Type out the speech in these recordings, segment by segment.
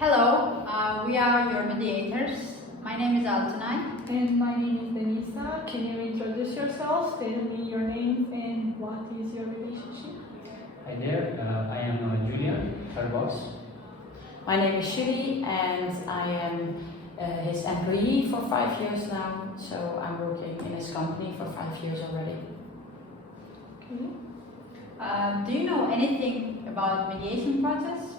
Hello, we are your mediators. My name is Altunay. And my name is Denisa. Can you introduce yourself? Tell me your name and what is your relationship? Hi there, I am Julian, her boss. My name is Shiri and I am his employee for 5 years now, so I'm working in his company for 5 years already. Okay. Do you know anything about mediation process?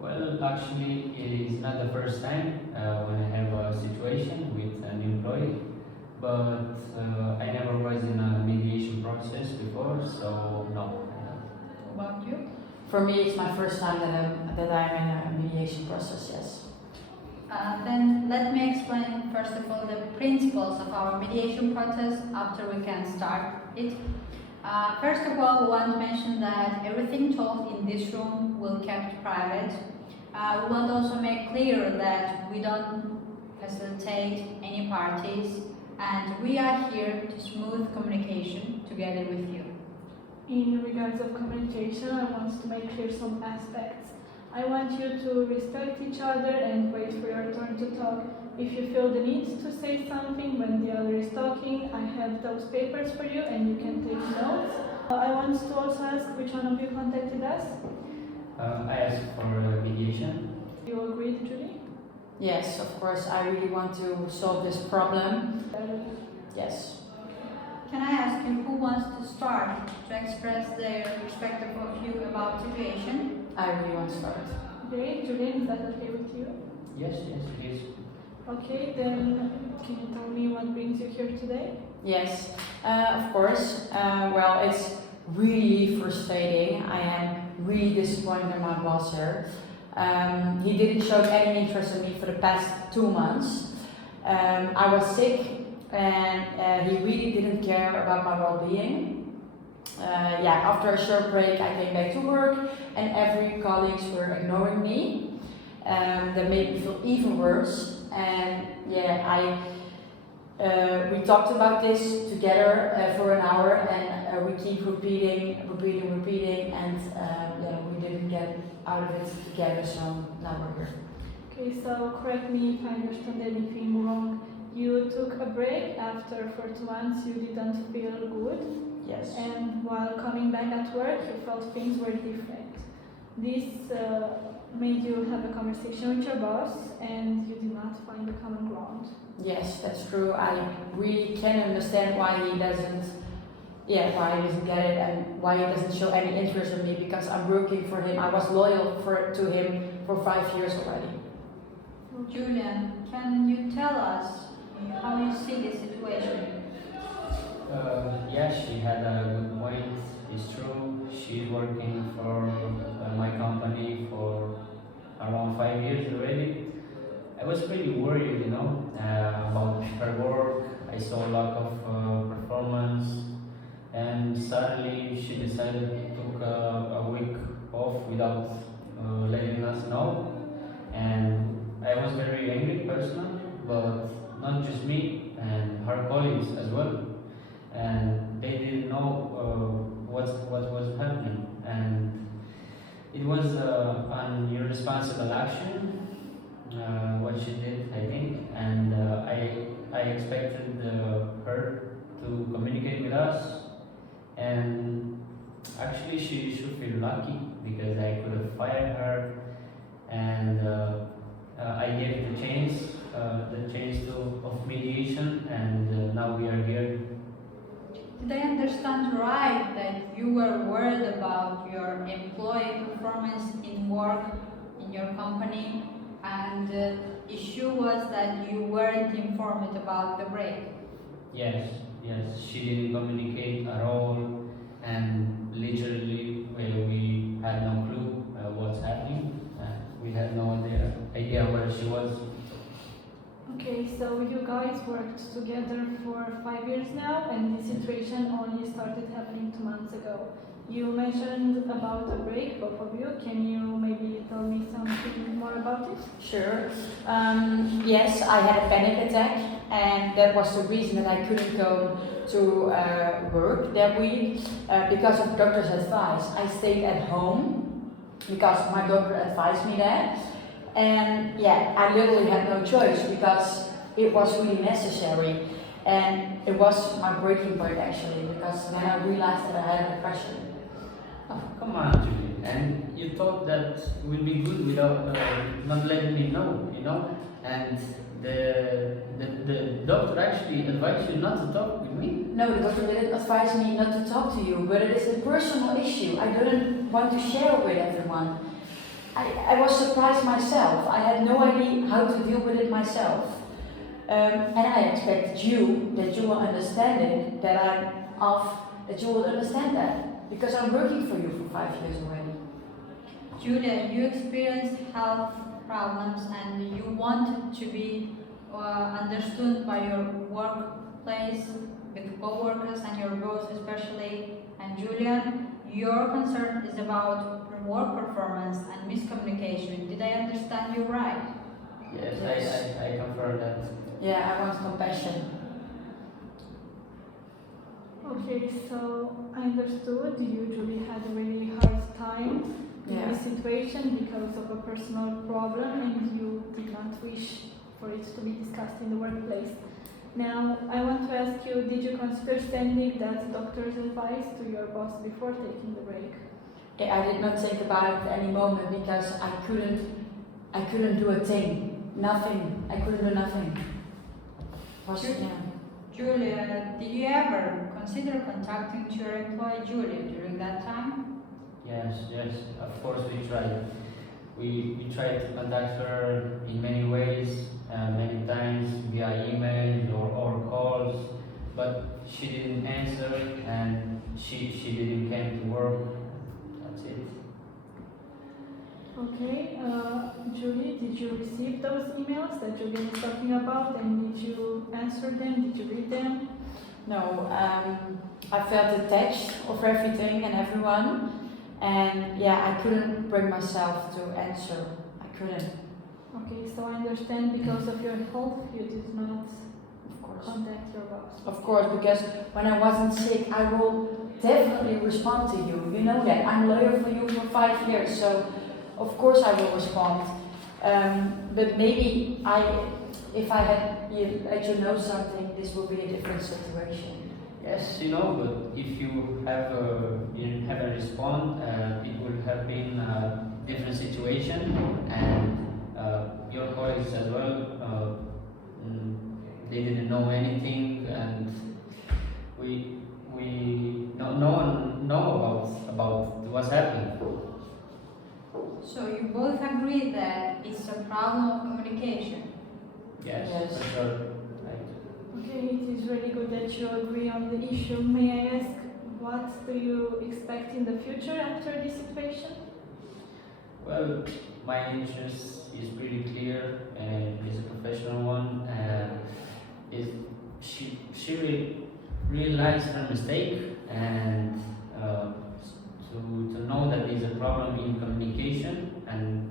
Well, actually, it is not the first time when I have a situation with an employee, but I never was in a mediation process before, so no. What about you? For me, it's my first time that I'm in a mediation process, yes. Then let me explain first of all the principles of our mediation process after we can start it. First of all, we want to mention that everything told in this room will be kept private. We want to also make clear that we don't facilitate any parties and we are here to smooth communication together with you. In regards of communication, I want to make clear some aspects. I want you to respect each other and wait for your turn to talk. If you feel the need to say something when the other is talking, I have those papers for you and you can take notes. I want to also ask which one of you contacted us. I asked for mediation. You agreed, Julie? Yes, of course, I really want to solve this problem. Yes. Can I ask you who wants to start to express their perspective of view about situation? I really want to start. Great, Julian, is that okay with you? Yes, please. Okay, then can you tell me what brings you here today? Yes, of course. Well, it's really frustrating. I am really disappointed in my boss here. He didn't show any interest in me for the past 2 months. I was sick and he really didn't care about my well-being. After a short break I came back to work and every colleagues were ignoring me. That made me feel even worse. And we talked about this together for an hour and we keep repeating and we didn't get out of it together, so now we're here. Okay, so correct me if I understand anything wrong. You took a break after for 2 months you didn't feel good. Yes. And while coming back at work you felt things were different. This made you have a conversation with your boss and you did not find a common ground. Yes, that's true. I really can understand why he doesn't get it and why he doesn't show any interest in me, because I'm working for him. I was loyal to him for 5 years already. Julian, can you tell us how you see the situation? She had a good point. It's true. She's working for my company for around 5 years already. I was pretty worried, about her work. I saw a lack of performance, and suddenly she decided to take a week off without letting us know. And I was very angry personally, but not just me, and her colleagues as well. And they didn't know what was happening, and it was an irresponsible action what she did, I think, and I expected her to communicate with us, and actually she should feel lucky because I could have fired her, and I gave the chance of mediation, and now we are here. Did I understand right that you were worried about your employee performance in work in your company, and the issue was that you weren't informed about the break? Yes, she didn't communicate at all, and literally we had no clue what's happening. We had no idea where she was. Okay, so you guys worked together for 5 years now and the situation only started happening 2 months ago. You mentioned about a break, both of you. Can you maybe tell me something more about it? Sure. Yes, I had a panic attack, and that was the reason that I couldn't go to work that week because of doctor's advice. I stayed at home because my doctor advised me that. And yeah, I literally had no choice because it was really necessary. And it was my breaking point actually, because then I realized that I had depression. Oh, come on, Julie. And you thought that it would be good without not letting me know, you know? And the doctor actually advised you not to talk with me? No, the doctor didn't advise me not to talk to you, but it is a personal issue. I didn't want to share with everyone. I was surprised myself. I had no idea how to deal with it myself. And I expected you, that you will understand it, that I'm off, that you will understand that. Because I'm working for you for 5 years already. Julia, you experienced health problems and you want to be understood by your workplace, with co-workers and your boss especially. And Julian, your concern is about work performance and miscommunication. Did I understand you right? Yes, I confirm that. Yeah, I want compassion. Okay, so I understood you usually had a really hard time in this situation because of a personal problem and you did not wish for it to be discussed in the workplace. Now, I want to ask you, did you consider sending that doctor's advice to your boss before taking the break? I did not think about it at any moment because I couldn't do a thing. Nothing. I couldn't do nothing. Julia, did you ever consider contacting your employee Julia during that time? Yes, of course we tried. We tried to contact her in many ways, many times via emails or calls, but she didn't answer and she didn't come to work. That's it. Okay, Julie, did you receive those emails that Julian is talking about and did you answer them? Did you read them? No, I felt the text of everything and everyone, and yeah, I couldn't bring myself to answer. I couldn't. Okay, so I understand because of your health you did not Of course. contact your boss. Of course, because when I wasn't sick, I will definitely respond to you. You know that. I'm loyal for you for 5 years, so of course I will respond. But maybe if I had let you know something, this will be a different situation. Yes, you know, but if you haven't respond, it would have been a different situation, and your colleagues as well. They didn't know anything, and no one know about what's happening. So you both agree that it's a problem of communication. Yes, Yes. for sure. Right. Okay, it is really good that you agree on the issue. May I ask, what do you expect in the future after this situation? Well, my interest is pretty clear and is a professional one. Is she realized her mistake and to know that there's a problem in communication, and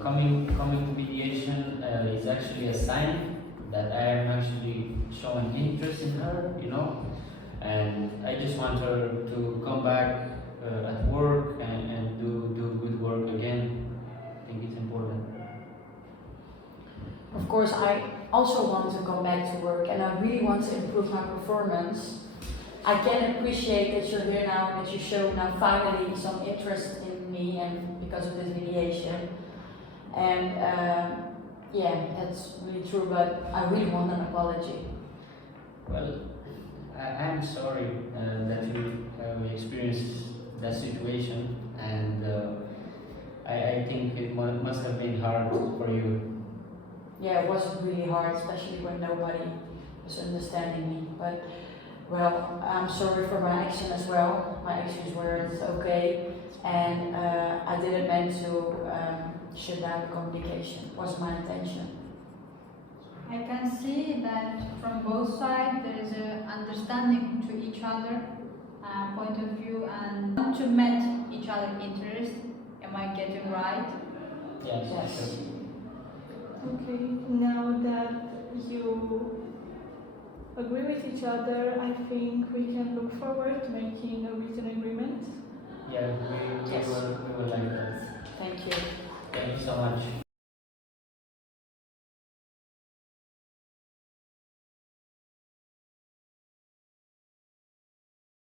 coming to mediation is actually a sign that I am actually showing interest in her, you know, and I just want her to come back at work and do good work again. I think it's important. Of course, I also want to come back to work, and I really want to improve my performance. I can appreciate that you're here now, that you show now finally some interest in me, and because of this mediation. And yeah, that's really true, but I really want an apology. Well, I'm sorry that you experienced that situation, and I think it must have been hard for you. Yeah, it was really hard, especially when nobody was understanding me. But well, I'm sorry for my action as well. My actions weren't okay, and I didn't mean to shut down the communication. It wasn't my intention. I can see that from both sides there is an understanding to each other point of view and want to meet each other's interest. Am I getting right? Yes. Yes. Sure. Okay, now that you agree with each other, I think we can look forward to making a written agreement. Yeah, we Yes. were like that. Thank you. Thank so much.